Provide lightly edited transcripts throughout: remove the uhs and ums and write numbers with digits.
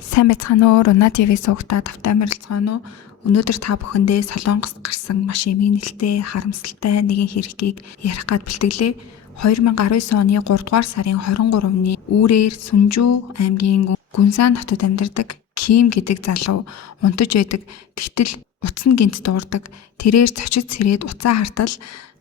Сайн байцгаана уу? Руна ТV суугатаа тавтай морилцгаана уу? Өнөөдөр та бүхэндээ Солонгост гарсан маш эмгэнэлтэй, харамсалтай нэгэн хэргийг ярих гад бэлтгэлээ. 2019 оны 3 дугаар сарын 23-ны үүрээр Сүнжүү аймгийн Гүнсан хотод амьдардаг Ким гэдэг залуу унтаж байдаг. Тэгтэл утас нь гинт дуурдаг. Тэрээр цочид сэрээд уцаа хартал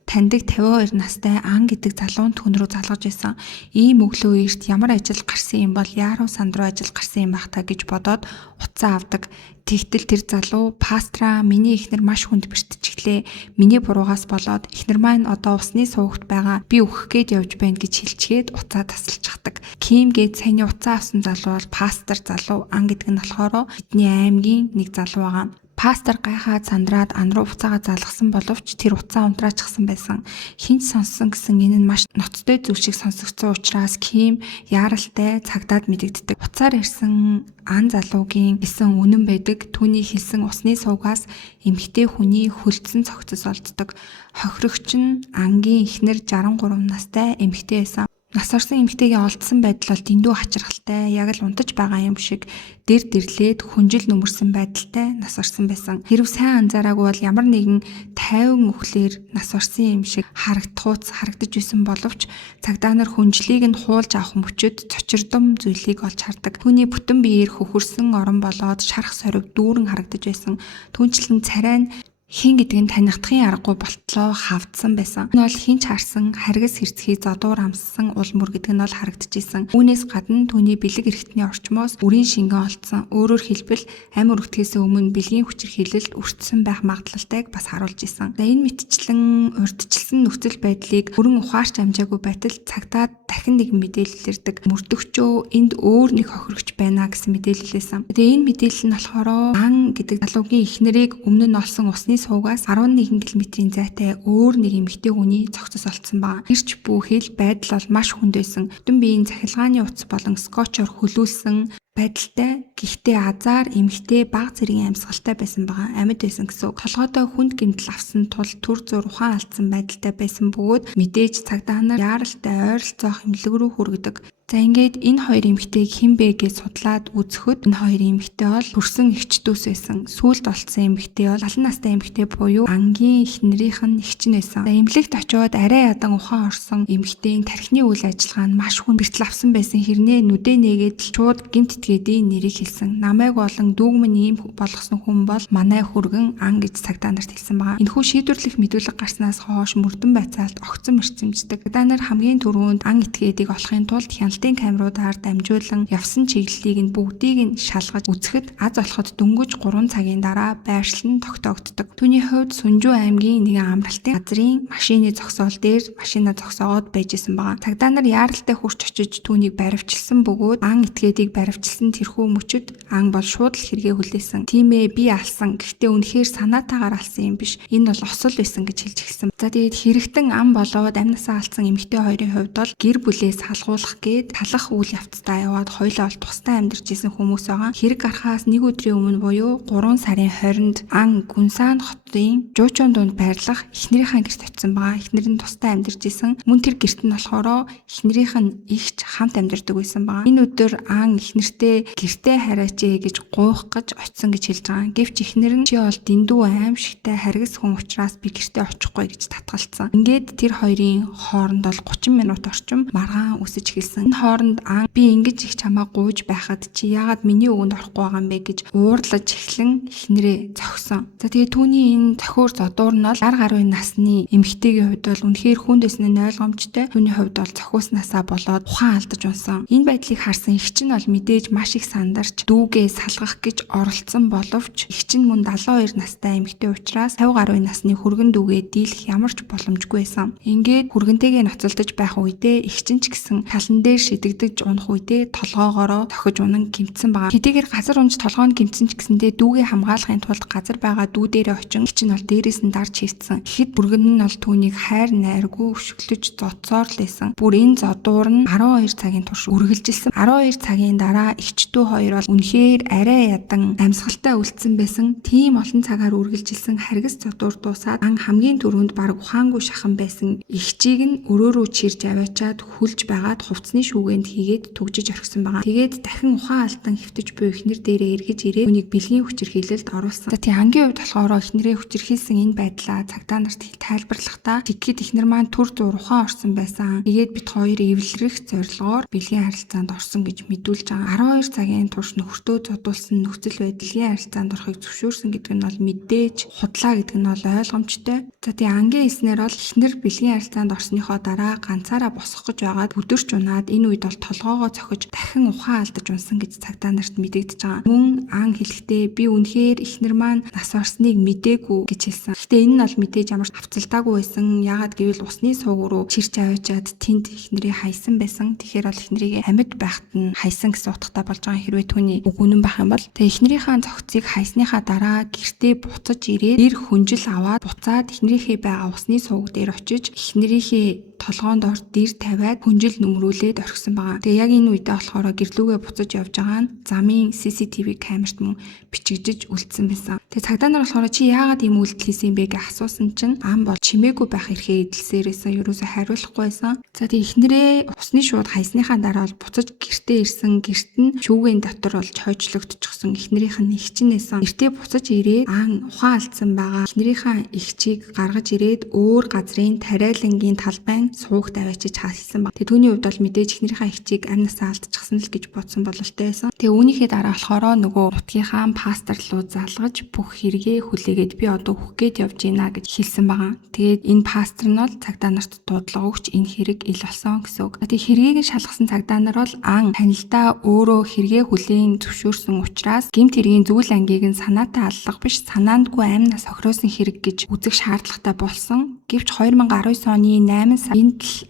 таньдаг 52 настай Ан гэдэг залуун түн рүү залгаж байсан. Ийм өглөө эрт ямар ажил гарсан юм бол яаруу санд руу ажил гарсан юм байх та гэж бодоод уцаа авдаг. Тэгтэл тэр залуу пастраа миний эхнэр маш хүнд бэртчихлээ. Миний буруугаас болоод эхнэр маань одоо усны суугт байгаа. Би өөх гээд явж байна гэж хэлчихэд уцаа тасалчихдаг. Ким гээд саяны уцаа авсан залуу бол пастор залуу. Ан гэдэг нь болохоор бидний аймгийн нэг залуу байгаа. Пастор гайхаад сандраад ан руу уцаагаа залгасан боловч тэр уцаа унтраачихсан байсан. Хинч сонссон гэсэн энэ нь маш ноцтой зүйл шиг сонсогдсон учраас Ким яаралтай цагдаад мэдэгддэг. Уцаар ирсэн Ан залуугийн хэлсэн үнэн байдаг. Түүний хэлсэн усны суугаас эмэгтэй хүний хөлдсөн цогцос олддог. Хохирогч нь Ангийн эхнэр 63 настай эмэгтэй байсан. Нас орсон эмэгтэйгээ олдсон байдал бол дэндүү хачирхалтай, яг л унтаж байгаа юм шиг дэрлээд хүнжил нүмерсэн байдалтай нас орсон байсан. Хэрв сайн анзаараагүй бол ямар нэгэн тайван өхлөөр нас орсон юм шиг харагдаж байсан боловч цагдаа нар хүнжлийг нь хуулж авах мөчөд цочирдом зүйлийг олж хардаг. Түүний бүтэн биеэр хөхөрсөн орон болоод шарах сориг дүүрэн харагдаж байсан. Түүнчлэн царай нь хин гэдэг нь танихдахын аргагүй болтлоо хавдсан байсан. Энэ бол хинч харсан харгас хэрцгий зодуур амссан улмөр гэдэг нь бол харагдчихсэн. Үүнээс гадна түүний бэлэг эрхтний орчмоос үрийн шингэн олдсон. Өөрөөр хэлбэл амь өргөдгөөс өмнө бэлгийн хүчирхийлэлд өртсөн байх магадлалтайг бас харуулж исэн. За энэ мэтчлэн урдчилсан нөхцөл байдлыг бүрэн ухаарч амжаагүй байтал цагдаад дахин нэг мэдээлэл ирдэг. Мөрдөгчөө энд өөр нэг хохирогч байна гэсэн мэдээлэл хэлсэн. Тэгээ энэ мэдээлэл нь болохоор Ан гэдэг залуугийн эхнэрийг өмнө нь олсон усны суугаас 11 км-ийн зайтай өөр нэг эмэгтэй хүний цогцос олдсон байна. Ирч бүхэл байдал бол маш хүнд байсан. Бүтэн биеийн цахилгааны утас болон скотчоор хөлүүлсэн байдалтай. Гэхдээ азар эмэгтэй бага зэргийн амьсгалтай байсан байгаа. Амьд байсан гэсэн. Толгойдоо хүнд гэмтэл авсан тул түр зур ухаан алдсан байдалтай байсан бөгөөд мэдээж цагдаа нар яаралтай ойролцоох эмнэлэг рүү хүргэдэг. За ингээд энэ хоёр эмэгтэйг хэн бэ гэж судлаад үзэхэд энэ хоёр эмэгтэй бол төрсөн эгчдүүс байсан. Сүүлд олцсон эмэгтэй бол алан настай эмэгтэй буюу Ангийн эхнэрийнх нь эгч нь байсан. За эмнэлэгт очиод арай ядан ухаан орсон эмэгтэйн тархины үйл ажиллагаа нь маш хүн бэртэл авсан байсан. Хэрнээ нүдэ нээгээд шууд гэмт итгэдийн нэрийг хэлсэн. Намайг болон дүүгмэн ийм болгосон хүн бол манай хүргэн Ан гэж цагдаа нарт хэлсэн байгаа. Энэхүү шийдвэрлэх мэдүүлэг гарснаас хойш мөрдөн байцаалт огцон мэрцэмждэг. Цагдаа нар хамгийн түрүүнд Ан этгээдийг олохын тулд камеруудаар дамжуулан явсан чиглэлийг нь бүгдийг нь шалгаж үзэхэд аз олоход дөнгөж 3 цагийн дараа байршил нь тогтоогддог. Түүний хувьд Сүнжүү аймгийн нэгэн амралтын газрын машины зогсоол дээр машина зогсоогоод байжсэн байгаа. Цагдаа нар яаралтай хурч очиж түүнийг баривчилсан бөгөөд Ан этгээдийг баривчилсан тэрхүү мөчөд Ан бол шууд л хэрэгээ хүлээсэн. Тийм ээ би алсан. Гэхдээ үнэхээр санаатаагаар алсан юм биш. Энэ бол осол байсан гэж хэлж эхэлсэн. За тэгээд хэрэгтэн Ан болоод амнасаа алдсан эмэгтэй хоёрын хувьд бол гэр бүлээс халгуулах гээд талах үйл явцдаа яваад хоёлоо бол тусдаа амьдарч исэн хүмүүс байгаа. Хэрэг гарахаас нэг өдрийн өмнө буюу 3 сарын 20-нд Ан Гүнсан хотын Жуучон дунд байрлах эхнэрийнхээ гэрт очисон байгаа. Эхнэр нь тусдаа амьдарч исэн. Мөн тэр гэрт нь болохоор эхнэрийнх нь ихч хамт амьдардаг байсан байгаа. Энэ өдөр Ан эхнэртээ гэртээ хараач гэж гуйх гэж очисон гэж хэлж байгаа. Гэвч эхнэр нь чи бол дэндүү аимшигтай харгас хүн учраас би гэртээ очихгүй гэж татгалцсан. Ингээд тэр хоёрын хооронд бол 30 минут орчим маргаан үсэж эхэлсэн. Энэ хооронд Ан би ингэж их чамаа гууж байхад чи яагаад миний өвөнд орохгүй байгаа юм бэ гэж уурлаж эхлэн эхнэрээ зогсон. За тэгээ түүний энэ зохиор зодуур нь бол 60 гаруй насны эмэгтэйгийн хувьд бол үнэхээр хүнд байсан нь ойлгомжтой. Түүний хувьд бол зохиоснасаа болоод ухаан алдаж унсан. Энэ байдлыг харсан эгч нь бол мэдээж маш их сандарч дүүгээ салгах гэж оролцсон боловч эгч нь мөн 72 настай эмэгтэй учраас 50 гаруй насны хүргэн дүүгээ дийлэх ямар ч боломжгүй байсан. Ингээд хүргэнтэйгээ ноцолдож байх үедээ эгч нь ч гэсэн талан дээр шидэгдэж унах үедээ толгоогоороо тохиж унан гимтсэн байгаа. Хэдийгээр газар унж толгойн гимтсэн ч гэсэндээ дүүгээ хамгаалахын тулд газар байгаа дүү дээрээ очин эгч нь бол дээрээс нь дарж хийцсэн. Ихэд бүргэн нь бол түүнийг хайр найргүй өшөглөж зодсоор л байсан. Бүр энэ зодуур нь 12 цагийн турш үргэлжилсэн. 12 цагийн дараа эгчдүү хоёр бол үнэхээр арай ядан амьсгалтай үлдсэн байсан. Тийм олон цагаар үргэлжилсэн харгас зодуур дуусаад Ан хамгийн түрүүнд баг ухаангүй шахан байсан эгчийг нь өрөө рүү чирж аваачаад хүлж байгаад хувцсны шүүгэнд хийгээд түгжиж орхисон байгаа. Тэгээд дахин ухаан алтан хэвтэж буй эхнэр дээрээ эргэж ирээд үнийг бэлгийн хүчирхийлэлд оруулсан. За тий ангийн хувьд болохоор эхнэрээ хүчирхийлсэн энэ байдлаа цагтаа нарт тайлбарлахдаа тэгэхэд эхнэр маань түр зур ухаан орсон байсан. Тэгээд бид хоёр эвлэрэх зорилгоор бэлгийн харилцаанд орсон гэж мэдүүлж байгаа. 12 цагийн турш нөхөртөө зодуулсан нөхцөл байдлын харилцаанд орохыг зөвшөөрсөн гэдэг нь бол мэдээж худлаа гэдэг нь бол ойлгомжтой. За тий ангийн хэлснээр бол эхнэр бэлгийн харилцаанд орсныхоо дараа ганцаараа босох гэж байгаад өдөрч унаад энэ үед бол толгоогоо цохиж дахин ухаан алдаж унсан гэж цагтаа нарт мэдэгдэж байгаа. Мөн ан хэлэхдээ би үнэхээр эхнэр маань нас орсныг мэдээгүй гэж хэлсэн. Гэхдээ энэ нь бол мэдээж ямар ч авцалдаагүй байсан. Яагаад гэвэл усны сууг руу чирч аваачаад тэнд эхнэрийг хайсан байсан. Тэгэхээр бол эхнэрийг амьд байхад нь хайсан гэсэн утгатай болж байгаа. Хэрвээ түүний үг үнэн байх юм бол тэгээ эхнэрийнхээ цогцыг хайсныхаа дараа гэртээ буцаж ирээд нэр хүнжил аваад буцаад эхнэрийнхээ байгаа усны сууг дээр очиж эхнэрийнхээ толгоонд ор дэр тавиад хүнжил нөмрүүлээд орхисон байгаа. Тэгээ яг энэ үедээ болохоор гэрлүүгээ буцаж явж байгаа нь замын CCTV камерт мөн бичигдэж үлдсэн байсан. Тэгээ цагдаа нар болохоор чи яагаад ийм үйлдэл хийсэн бэ гэж асуусан чинь ам бол чимээгүй байх эрхээ эдэлсээрээсэн ерөөсө хариулахгүй байсан. За тэгээ эхнэрээ усны шууд хайсныхаа дараа бол буцаж гэртээ ирсэн. Гэрт нь шүүгийн дотор болж хойчлогдчихсон. Эхнэрийнх нь эгчнээсэн. Гэртээ буцаж ирээд ан ухаан алдсан байгаа. Эхнэрийнхээ эгчийг гаргаж ирээд өөр газрын тариалангийн талбайн суугт аваачиж хаалсан баг. Тэгээ түүний хувьд бол мэдээж эхнэрийнхээ эгчийг амнасаа алдчихсан л гэж бодсон бололтой байсан. Тэгээ үүнийхээ дараа болохоор нөгөө нутгийнхаа пастор руу залгаж бүх хэрэгээ хүлээгээд би одоо өгөх гээд явж гинэ гэж хэлсэн байгаа. Тэгээд энэ пастор нь бол цагдаа нарт дуудлага өгч энэ хэрэг ил болсон гэсэн үг. Тэгээ хэргийг нь шалгасан цагдаа нар бол ан танилдаа өөрөө хэрэгээ хүлээн зөвшөөрсөн учраас гэмт хэргийн зүйл ангийг нь санаатай аллах биш санаандгүй амнаас охироосон хэрэг гэж үзэх шаардлагатай болсон. Гэвч 2019 оны 8 сард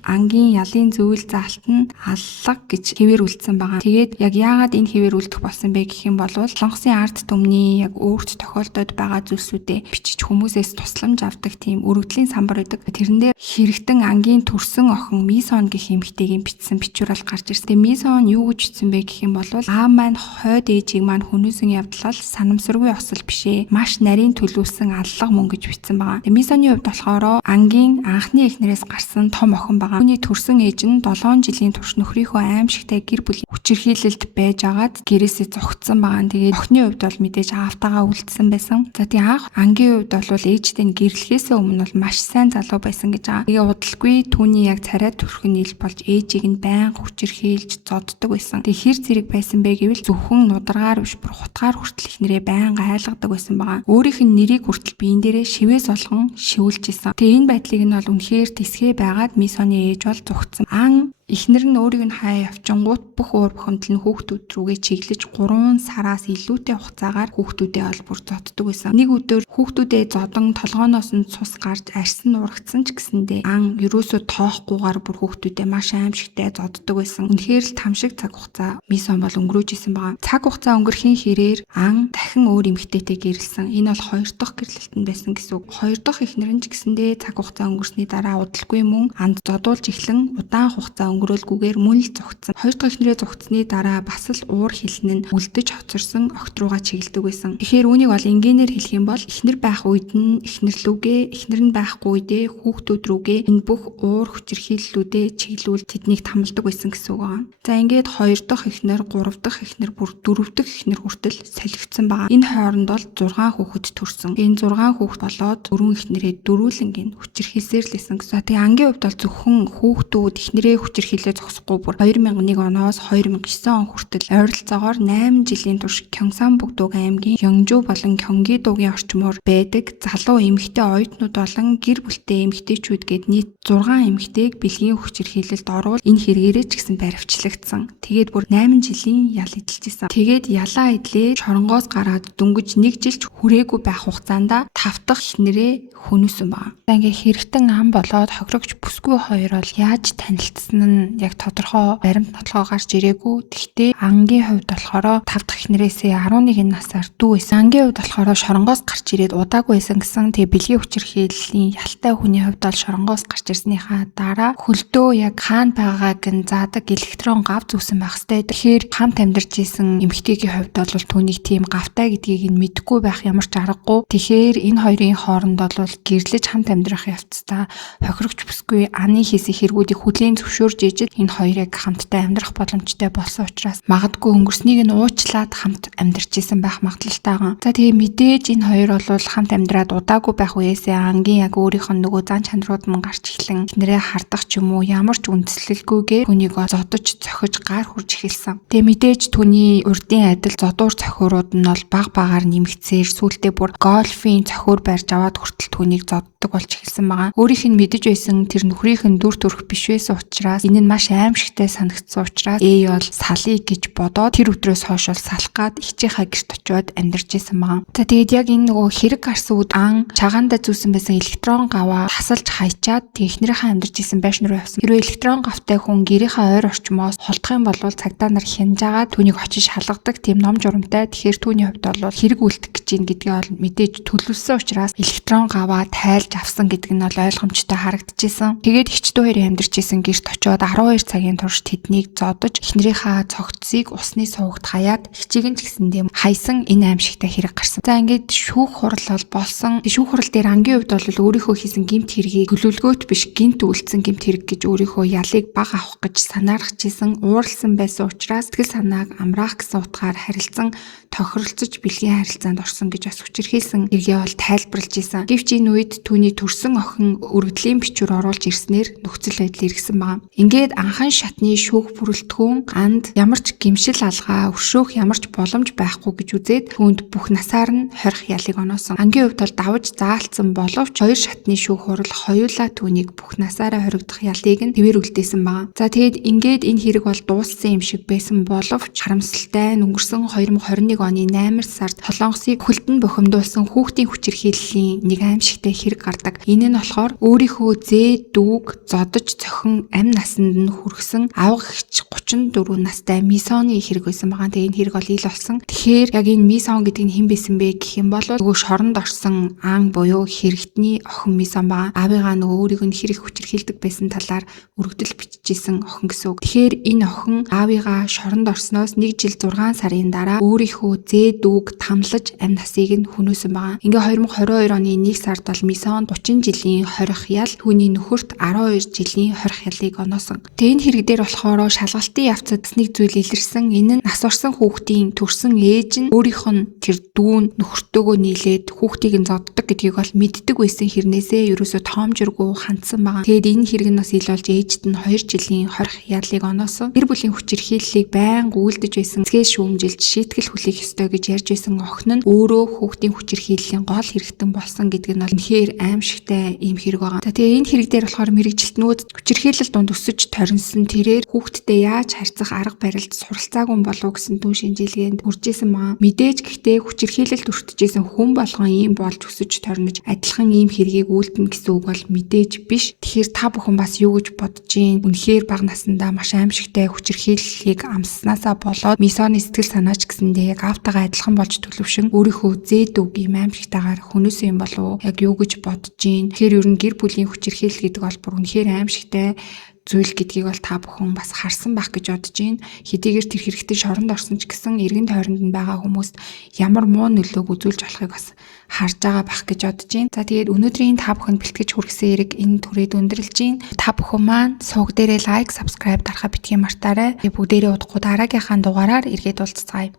ангийн ялын зөвлөл заалт нь аллах гэж хэвээр үлдсэн байгаа. Тэгээд яг яагаад энэ хэвээр үлдэх болсон бэ гэх юм бол Солонгосын ард түмний яг өөрт тохиолдоод байгаа зүйлсүүдээ бичиж хүмүүсээс тусламж авдаг тийм өргөдлийн самбар байдаг. Тэрэн дээр хэрэгтэн ангийн төрсөн охин Мисон гэх эмэгтэйгийн бичсэн бичвэр бол гарч ирсэн. Тэгээд Мисон юу гэж бичсэн бэ гэх юм бол аа маань хойд ээжийг маань хүнөөсөн явдал санамсаргүй осол бишээ. Маш нарийн төлөвлөсөн аллах мөн гэж бичсэн байгаа. Тэгээд Мисоны хувьд болохоор ангийн анхны эхнэрээс гарсан том охин байгаа. Түүний төрсөн ээж нь 7 жилийн турш нөхрийнхөө аимшигтай гэр бүлийн хүчирхийлэлд байж агаад гэрээсээ зогтсон байгаа. Тэгээд охины хувьд бол мэдээж аавтайгаа үлдсэн байсан. За тийм анх ангийн хувьд бол ээжтэй нь гэрлэхээс өмнө бол маш сайн залуу байсан гэж байгаа. Тэгээ удалгүй түүний яг царай төрхөн нийл болж ээжийг нь байнга хүчирхийлж зодддог байсан. Тэгээ хэр зэрэг байсан бэ гэвэл зөвхөн нударгаар биш бүр хутгаар хүртэл ихнэрээ байнга айлгадаг байсан байгаа. Өөрийнх нь нэрийг хүртэл биен дээрээ шивээс олгон шивүүлж исэн. Тэгээ энэ байдлыг нь бол үнэхээр тэсгээ байгаад Мисоны ээж бол зүгтсэн. Ан эхнэр нь өөрийг нь хаяа явчингууд бүх өөр бухимдал нь хүүхдүүд рүүгээ чиглэж 3 сараас илүүтэй хугацаагаар хүүхдүүдээ ол бүр зодддог байсан. Нэг өдөр хүүхдүүдээ зодон толгооноос нь цус гарч арьсан урагцсан ч гэсэндээ ан ерөөсөө тоохгүйгээр бүр хүүхдүүдээ маш аимшигтай зодддог байсан. Үнэхээр л тамшиг цаг хугацаа Мисон бол өнгөрөөж исэн байгаа. Цаг хугацаа өнгөрхийн хэрээр ан дахин өөр эмэгтэйтэй гэрэлсэн. Энэ бол 2 дахь гэрлэлтэн байсан гэсэн үг. 2 дахь эхнэр нь ч гэсэндээ цаг хугацаа өнгөрсний дараа удалгүй мөн анд зодуулж эхлэн удаан хугацаа өнгөрөөлгүйгээр мөн л зогтсон. 2 дахь эхнэрээ зогтсны дараа бас л уур хилэн нь үлдэж хоцорсон огт руугаа чиглэдэг байсан. Тэгэхээр үүнийг бол энгийнээр хэлэх юм бол эхнэр байх үед нь эхнэрлүүгээ, эхнэр нь байхгүй үедээ хүүхдүүд рүүгээ энэ бүх уур хүчирхийллүүдээ чиглүүл тэднийг тамалдаг байсан гэсэн үг байна. За ингээд 2 дахь эхнэр, 3 дахь эхнэр, бүр 4 дахь эхнэр хүртэл солигдсон байгаа. Энэ хооронд бол 6 хүүхэд төрсөн. Энэ 6 хүүхэд болоод 4 эхнэрээ дөрүүлэнгийн хүчирхийлсээр л байсан гэсэн. Тэгээ ангийн хувьд бол зөвхөн хүүхдүүд эхнэрээ хүчирхийлээ зогсохгүй бүр 2001 оноос 2009 он хүртэл ойролцоогоор 8 жилийн турш Кёнгсан-Букдук аймгийн Ёнжу болон Кёнгидогийн орчмоор байдаг залуу эмэгтэй оюутнууд болон гэр бүлтэй эмэгтэйчүүд гээд нийт 6 эмэгтэйг бэлгийн хүчирхийлэлд оруул энэ хэрэгээрээ ч гэсэн баривчлагдсан. Тэгээд бүр 8 жилийн ял эдэлжсэн. Тэгээд ялаа эдлээ шоронгоос гараад дөнгөж 1 жилч хүрээгүй байх хугацаанд 5 дахь эхнэрээ хүнөсөн байна. Ингээ хэрэгтэн ам болоод хохирогч бүсгүй хоёр бол яаж танилцсан нь яг тодорхой баримт нотлогоо гарч ирээгүй. Тэгтээ ангийн хувьд болохоор 5 дахь эхнэрээсээ 11 насаар дүү байсан. Ангийн хувьд болохоор шоронгоос гарч ирээд удаагүй байсан гэсэн. Тэгээ бэлгийн хүчирхийллийн ялтай хүний хувьд бол шоронгоос гарч ирснийхаа дараа хөлдөө яг хаана байгааг нь заадаг электрон гав зүүсэн байх хэвээр. Тэгэхээр хамт амьдарч исэн эмэгтэйгийн хувьд бол түүнийг тийм гавтай гэдгийг нь мэдэхгүй байх ямар ч аргагүй. Тэгэхээр энэ хоёрын хооронд бол гэрлэж хамт амьдрах явцдаа хохирогч бүсгүй аны хийсэн хэрэгүүдийг хүлээн зөвшөөрж ээжид энэ хоёрыг хамтдаа амьдрах боломжтой болсон учраас магадгүй өнгөрснийг нь уучлаад хамт амьдарч исэн байх магадлалтай. За тэгээ мэдээж энэ хоёр бол хамт амьдраад удаагүй байх үеэсээ ангийн яг өөрийнх нь нөгөө зан чанарууд нь гарч эхлэн эхнэрээ хардах ч юм уу ямар ч үндслэлгүйгээр түүнийг зодож цохиж гар хурж эхэлсэн. Тэгээ мэдээж түүний урдын адил зодуур цохиурууд нь бол баг багаар нэмэгцээр сүүлдээ бүр гольфийн цохиур барьж аваад хүртэл түүнийг зоддог болж эхэлсэн байгаа. Өөрийнх нь мэдэж байсан тэр нөхрийнх нь дүр төрх биш байсан учраас энэ нь маш аимшигтай санагдсан учраас ээ бол салъя гэж бодоод тэр өдрөөс хойш бол салах гад ихчийнхаа гэрт очиод амьдарч исэн байгаа. За тэгээд яг энэ нөгөө хэрэг гарсан үед ан чагаандаа зүүсэн байсан электрон гаваа хасалж хайчаад эхнэрийнхээ амьдарч исэн байшин руу явсан. Хэрвээ электрон гавтай хүн гэрийнхээ ойр орчмоос холдох юм бол цагдаа нар хянжаагаад түүнийг очиж шалгадаг тийм ном журамтай. Тэгэхээр түүний хувьд бол хэрэг үлдэх гэж ийн гэдгээ бол мэдээж төлөвлөсөн учраас электрон гаваа тайлж авсан гэдэг нь бол ойлгомжтой харагдчихсэн. Тэгээд эгчдүү хоёрын амьдарч исэн гэрт очиод 12 цагийн турш тэднийг зодож эхнэрийнхээ цогцсыг усны сувагт хаяад хичээг нь ч гэсэндээ хайсан энэ аимшигтай хэрэг гарсан. За ингээд шүүх хурал бол болсон. Шүүх хурал дээр ангийн хувьд бол өөрийнхөө хийсэн гэмт хэргийг төлөвлөгөөт биш гинт үйлдсэн гэмт хэрэг гэж өөрийнхөө ялыг баг авах гэж санаарчижсэн ууралсан байсан учраас сэтгэл санааг амраах гэсэн утгаар харилцан тохиролцож бэлгийн харилцаанд орсон гэж бас хүчирхийлсэн хэргээ бол тайлбарлаж исэн. Гэвч энэ үед түүний төрсөн охин өргөдлийн бичвэр оруулж ирснээр нөхцөл байдал эргэсэн байна. Ингээд анхан шатны шүүх бүрэлдэхүүн анд ямар ч гэмшил алгаа өршөөх ямар ч боломж байхгүй гэж үзээд түүнд бүх насаар нь хорих ялыг оноосон. Ангийн хувьд бол давж заалцсан боловч хоёр шатны шүүх хурал хоёулаа түүнийг бүх насаараа хоригдох ялыг нь твэр үлдээсэн байна. За тэгээд ингээд энэ хэрэг бол дууссан юм шиг байсан боловч харамсалтай нь өнгөрсөн 2021 оны 8 сард Солонгосыг хөлдөнд бухимдуулсан хүүхдийн хүчирхийллийн нэг аимшигтай хэрэг гардаг. Энэ нь болохоор өөрийнхөө зээ дүүг зодож цохин амь насанд нь хүргэсэн авга эгч 34 настай Мисоны хэрэг байсан байгаа. Тэгээ энэ хэрэг бол ил болсон. Тэгэхээр яг энэ Мисон гэдэг нь хэн байсан бэ гэх юм бол нөгөө шоронд орсон ан буюу хэрэгтний охин Мисон байгаа. Аавыгаа нөгөө өөрийг нь хэрэг хүчирхийлдэг байсан талаар өргөдөл бичижсэн охин гэсэн үг. Тэгэхээр энэ охин аавыгаа шоронд орсноос 1 жил 6 сарын дараа өөрийнхөө зээ дүүг тамлаж амь насыг нь хүнөөсөн байгаа. Ингээ 2022 оны 1 сард бол Мисон 30 жилийн хорих ял түүний нөхөрт 12 жилийн хорих ялыг оноосон. Тэгээ энэ хэрэг дээр болохоор шалгалтын явцад нэг зүйл илэрсэн. Энэ нь нас орсон хүүхдийн төрсэн ээж нь өөрийнх нь тэр дүүн нөхөртөөгөө нийлээд хүүхдийг нь зоддог гэдгийг бол мэддэг байсан хэрнээсээ ерөөсө тоомжиргүй хандсан байгаа. Тэгэд энэ хэрэг нь бас ил болж ээжд нь 2 жилийн хорих ялыг оноосон. Гэр бүлийн хүчирхийллийг байнга үйлдэж байсан згээс шүүмжилж шийтгэл хүлээх ёстой гэж ярьж байсан охин нь өөрөө хүүхдийн хүчирхийллийн гол хэрэгтэн болсон гэдэг нь бол үнэхээр аимшигтай ийм хэрэг байгаа. За тэгээ энэ хэрэг дээр болохоор мэрэгжилтнүүд хүчирхийлэл донд өсөж торинсон тэрээр хүүхдтэй яаж харьцах арга барилд суралцаагүй болов гэсэн түн шинжилгээнд хүрчээсэн маа. Мэдээж гэхдээ хүчирхийлэлд өртөжсэн хүн болгон ийм болж өсөж торнож адилхан ийм хэргийг үйлдэнэ гэсэн үг бол мэдээж биш. Тэгэхээр та бүхэн бас юу гэж бодож гин? Үнэхээр бага насндаа маш аимшигтай хүчирхийллийг амснаасаа болоод Мисоны сэтгэл санаач гэсэндээ яг аавтайгаа адилхан болж төлөвшин өөрийнхөө зээд үг ийм аимшигтайгаар хүнөөсөн юм болов уу? Яг юу гэж бодож гин? Тэгэхээр ер нь гэр бүлийн хүчирхийлэл гэдэг бол бүр үнэхээр аимшигтай зүйл гэдгийг бол та бүхэн бас харсан байх гэж бодож байна. Хэдийгээр тэр хэрэгтэй шоронд орсон ч гэсэн эргэн тойронд нь байгаа хүмүүст ямар муу нөлөөг үзүүлж болохыг бас харж байгаа байх гэж бодож байна. За тэгээд өнөөдрийн та бүхэнд бэлтгэж хүргэсэн хэрэг энэ түрээд өндөрлж байна. Та бүхэн маань сувг дээрээ лайк, subscribe дарахаа битгий мартаарай. Бүгдээрээ удахгүй дараагийнхаа дугаараар эргээд уулзцгаая.